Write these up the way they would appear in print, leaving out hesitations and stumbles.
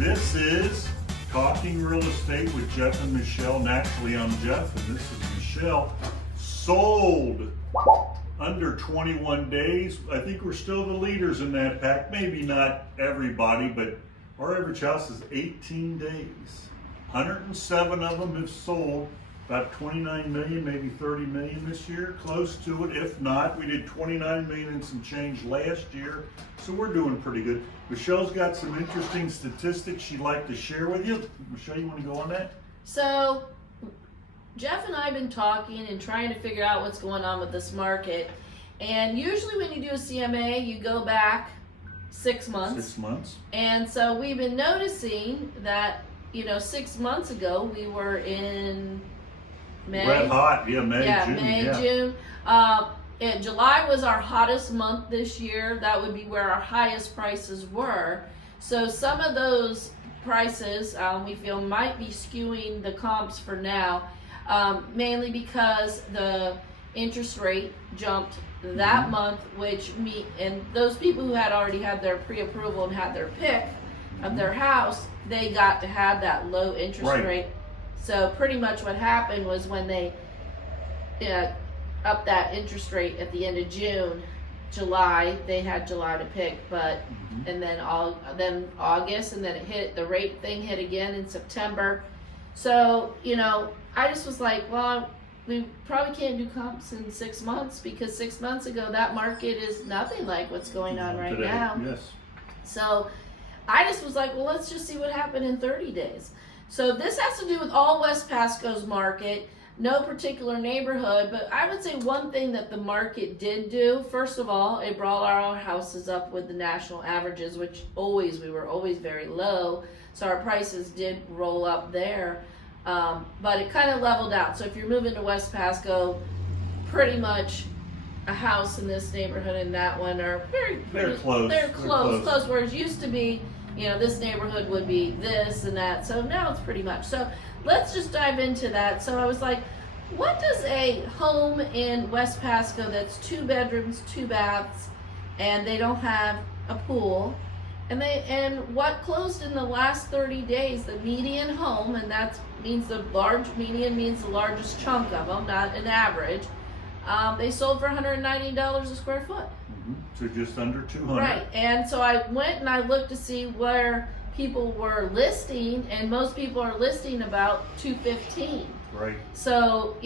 This is Talking Real Estate with Jeff and Michele. Naturally, I'm Jeff, and this is Michele. Sold under 21 days. I think we're still the leaders in that pack. Maybe not everybody, but our average house is 18 days. 107 of them have sold. About 29 million, maybe 30 million this year, close to it. If not, we did 29 million and some change last year, so we're doing pretty good. Michele's got some interesting statistics she'd like to share with you. Michele, you want to go on that? So, Jeff and I have been talking and trying to figure out what's going on with this market. And usually when you do a CMA, you go back 6 months. 6 months. And so we've been noticing that, 6 months ago we were in May. Red hot, yeah, May, June. And July was our hottest month this year. That would be where our highest prices were. So some of those prices we feel might be skewing the comps for now, mainly because the interest rate jumped that month, and those people who had already had their pre-approval and had their pick of their house, they got to have that low interest rate. So pretty much what happened was when they upped that interest rate at the end of June, July, they had July to pick, but and then August, and then the rate thing hit again in September. So, I just was like, well, we probably can't do comps in 6 months, because 6 months ago that market is nothing like what's going on right today, now. Yes. So I just was like, well, let's just see what happened in 30 days. So this has to do with all West Pasco's market, no particular neighborhood, but I would say one thing that the market did do, first of all, it brought our houses up with the national averages, which we were always very low, so our prices did roll up there, but it kind of leveled out. So if you're moving to West Pasco, pretty much a house in this neighborhood and that one are They're close. They're close, whereas it used to be, this neighborhood would be this and that. So now it's pretty much. So let's just dive into that. So I was like, what does a home in West Pasco that's 2 bedrooms, 2 baths, and they don't have a pool, and what closed in the last 30 days, the median home, and that means median means the largest chunk of them, not an average, they sold for $190 a square foot. So just under 200. Right, and so I went and I looked to see where people were listing, and most people are listing about $215. Right. So,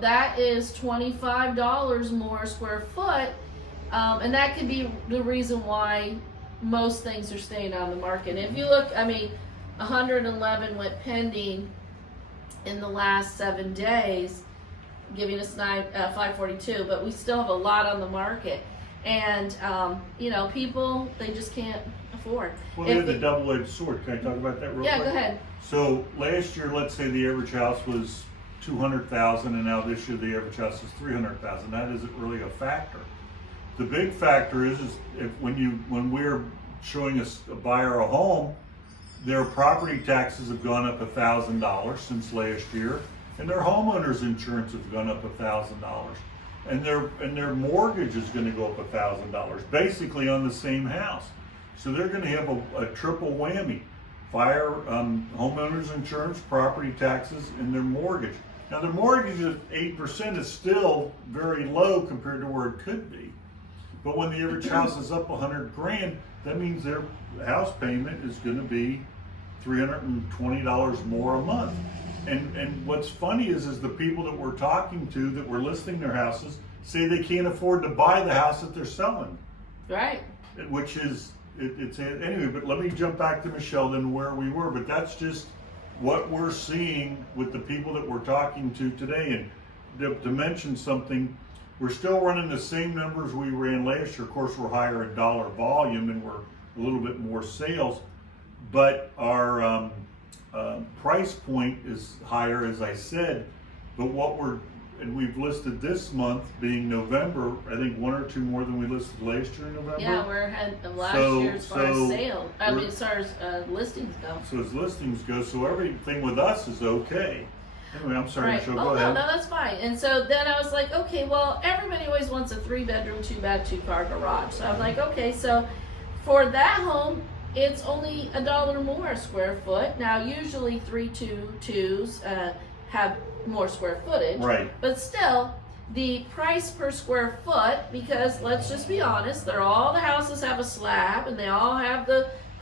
that is $25 more a square foot, and that could be the reason why most things are staying on the market. And if you look, 111 went pending in the last 7 days, giving us 542, but we still have a lot on the market. And, people, they just can't afford. Well, they have the double-edged sword. Can I talk about that real quick? Yeah, go ahead. So last year, let's say the average house was $200,000, and now this year the average house is $300,000. That isn't really a factor. The big factor is when we're showing a buyer a home, their property taxes have gone up $1,000 since last year, and their homeowner's insurance has gone up $1,000. And their mortgage is going to go up $1,000, basically on the same house. So they're going to have a triple whammy: fire, homeowners insurance, property taxes, and their mortgage. Now their mortgage at 8% is still very low compared to where it could be. But when the average house is up $100,000, that means their house payment is going to be $320 more a month. And what's funny is the people that we're talking to that we're listing their houses say they can't afford to buy the house that they're selling. Right. Which is, anyway, but let me jump back to Michele then where we were. But that's just what we're seeing with the people that we're talking to today. And to mention something, we're still running the same numbers we ran last year. Of course, we're higher in dollar volume and we're a little bit more sales, but our price point is higher, as I said, but we've listed this month being November, I think 1 or 2 more than we listed last year in November. Yeah, we're ahead of last year as far as sales. As far as listings go. So as listings go, so everything with us is okay. Anyway, I'm sorry, Michele, go ahead. No, that's fine. And so then I was like, okay, well, everybody always wants a 3-bedroom, 2-bath, 2-car garage. So I was like, okay, so for that home, it's only $1 more a square foot. Now, usually 322s have more square footage, Right. but still, the price per square foot, because let's just be honest, all the houses have a slab, and they all have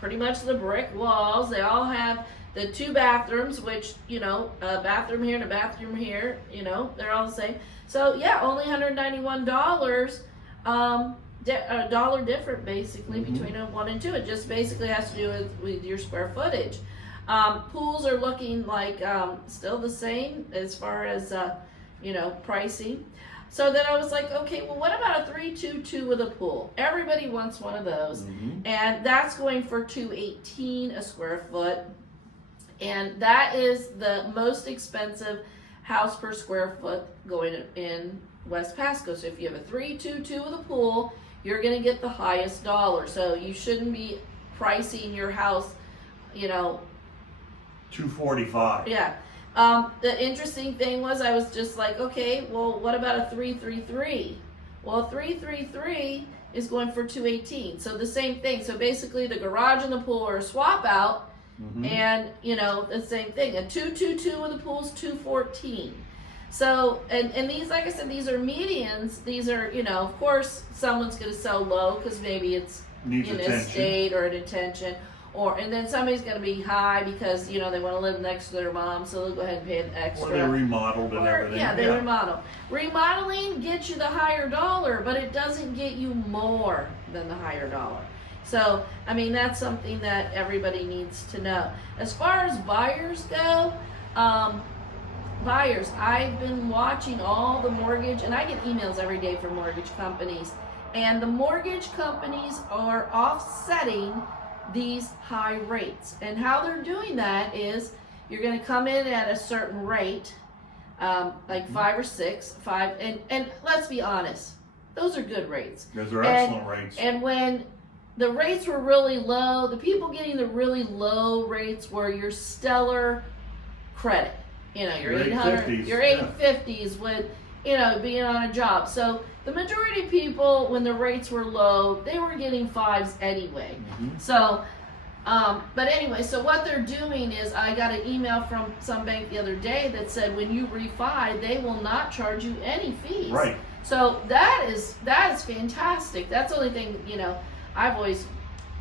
pretty much the brick walls. They all have the 2 bathrooms, which, you know, a bathroom here and a bathroom here, you know, they're all the same. So yeah, only $191, a dollar different basically between a 1 and 2. It just basically has to do with your square footage. Pools are looking like still the same as far as you know, pricing. So then I was like, okay, well, what about a 322 with a pool? Everybody wants one of those, and that's going for $218 a square foot, and that is the most expensive house per square foot going in West Pasco. So if you have a 322 with a pool, you're going to get the highest dollar. So you shouldn't be pricing your house, you know, $245. Yeah. The interesting thing was I was just like, okay, well, what about a 333? Well, 333 is going for $218. So the same thing. So basically the garage and the pool are a swap out, and, you know, the same thing. A 222 with the pool is $214. So, and these, like I said, these are medians. These are, you know, of course, someone's going to sell low because maybe it's Needs in attention. a state or an attention. And then somebody's going to be high because, you know, they want to live next to their mom, so they'll go ahead and pay the extra. Or they remodeled and everything. Yeah, they remodel. Remodeling gets you the higher dollar, but it doesn't get you more than the higher dollar. So, I mean, that's something that everybody needs to know. As far as buyers go, I've been watching all the mortgage, and I get emails every day from mortgage companies, and the mortgage companies are offsetting these high rates. And how they're doing that is you're going to come in at a certain rate, like 5 or 6, and let's be honest, those are good rates. Those are excellent rates. And when the rates were really low, the people getting the really low rates were your stellar credit. You know, your 800, your 850s with, you know, being on a job. So the majority of people, when the rates were low, they were getting 5s anyway. So, but anyway, so what they're doing is, I got an email from some bank the other day that said when you refi, they will not charge you any fees. Right. So that is fantastic. That's the only thing, you know, I've always,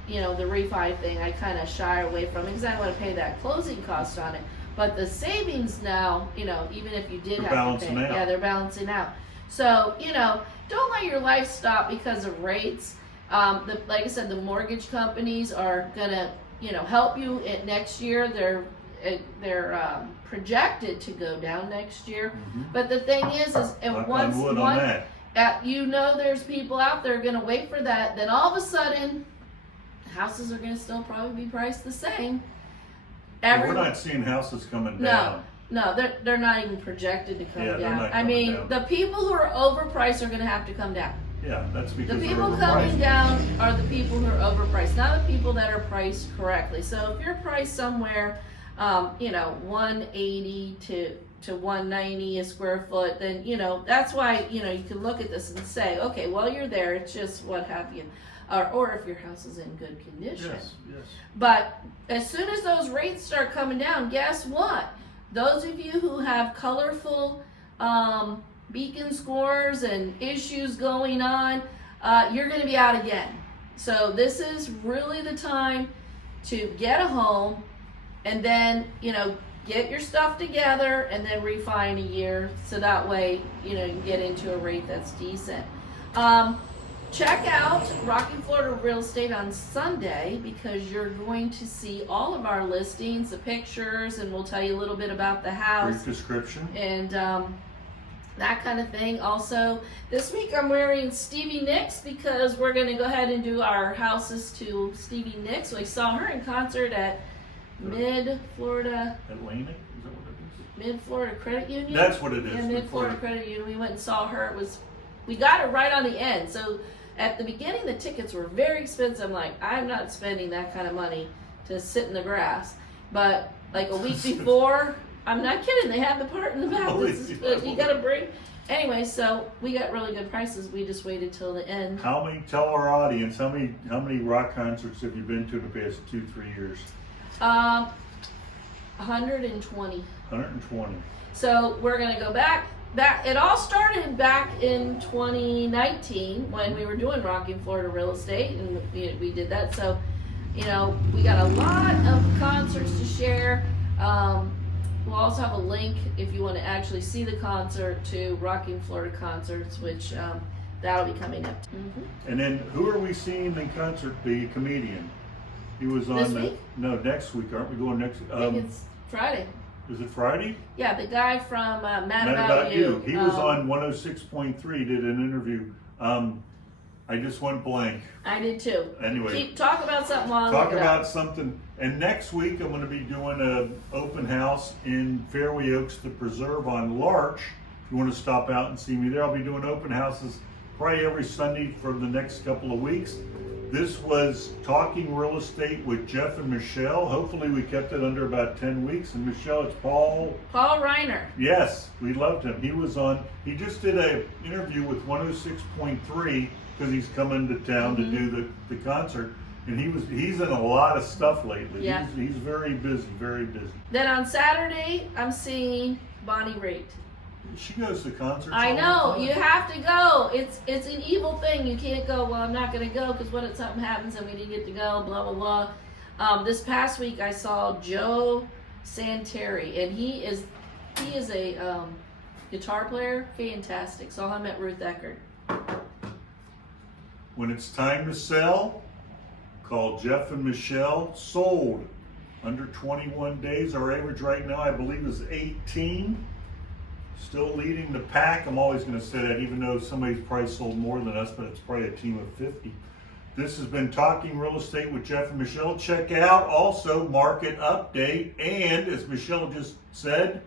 you know, the refi thing I kind of shy away from because I don't want to pay that closing cost on it. But the savings now, you know, even if you did have to pay, yeah, they're balancing out. So, you know, don't let your life stop because of rates. Like I said, the mortgage companies are gonna, you know, help you next year. They're projected to go down next year. But the thing is once you know there's people out there gonna wait for that, then all of a sudden houses are gonna still probably be priced the same. We're not seeing houses coming down. No, they're not even projected to come down. I mean, down. the people who are overpriced are going to have to come down. Yeah, that's because the people coming down are the people who are overpriced, not the people that are priced correctly. So if you're priced somewhere, you know, 180 to 190 a square foot, then, you know, that's why, you know, you can look at this and say, okay, well, you're there. It's just what have you. Or if your house is in good condition. Yes. But as soon as those rates start coming down, guess what? Those of you who have colorful beacon scores and issues going on, you're going to be out again. So this is really the time to get a home and then, you know, get your stuff together and then refi in a year. So that way, you know, you can get into a rate that's decent. Check out Rocking Florida Real Estate on Sunday because you're going to see all of our listings, the pictures, and we'll tell you a little bit about the house. Brief description. And that kind of thing. Also, this week I'm wearing Stevie Nicks because we're going to go ahead and do our houses to Stevie Nicks. We saw her in concert at Mid-Florida. Atlantic? Is that what it is? Mid-Florida Credit Union? That's what it is. Yeah, Mid-Florida Credit Union. We went and saw her. We got it right on the end. So at the beginning, the tickets were very expensive. I'm like, I'm not spending that kind of money to sit in the grass. But like a week before, I'm not kidding, they had the part in the back. You got to bring. Anyway, so we got really good prices. We just waited till the end. Tell our audience, how many rock concerts have you been to in the past 2-3 years? 120. 120. So we're gonna go back. It all started back in 2019 when we were doing Rocking Florida Real Estate, and we did that. So, we got a lot of concerts to share. We'll also have a link if you want to actually see the concert to Rocking Florida Concerts, which that'll be coming up. And then who are we seeing in concert? The comedian. He was on This week? No, next week. Aren't we going next? I think it's Friday. Is it Friday? Yeah, the guy from Mad Not About You. He was on 106.3. Did an interview. I just went blank. I did too. Anyway, Talk about something while I talk look it about up. something. And next week I'm going to be doing an open house in Fairway Oaks, the Preserve on Larch. If you want to stop out and see me there, I'll be doing open houses probably every Sunday for the next couple of weeks. This was Talking Real Estate with Jeff and Michele. Hopefully we kept it under about 10 weeks. And Michele, it's Paul Reiner. Yes, we loved him. He just did an interview with 106.3 because he's coming to town to do the concert. And he's in a lot of stuff lately. Yeah. He's very busy, very busy. Then on Saturday, I'm seeing Bonnie Raitt. She goes to concerts. I all the know, time. you have to go. It's an evil thing. You can't go, well, I'm not going to go because what if something happens and we didn't get to go, blah, blah, blah. This past week I saw Joe Santeri, and he is a guitar player, fantastic. Saw him at Ruth Eckerd. When it's time to sell, call Jeff and Michele. Sold under 21 days. Our average right now, I believe, is 18. Still leading the pack. I'm always going to say that, even though somebody's probably sold more than us, but it's probably a team of 50. This has been Talking Real Estate with Jeff and Michele. Check out also Market Update, and as Michele just said,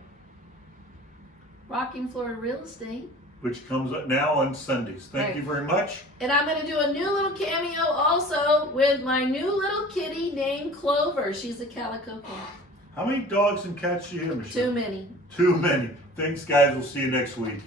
Rocking Florida Real Estate. which comes up now on Sundays. Thank you very much. And I'm going to do a new little cameo also with my new little kitty named Clover. She's a calico cat. How many dogs and cats do you have, Michele? Too many. Too many. Thanks, guys. We'll see you next week.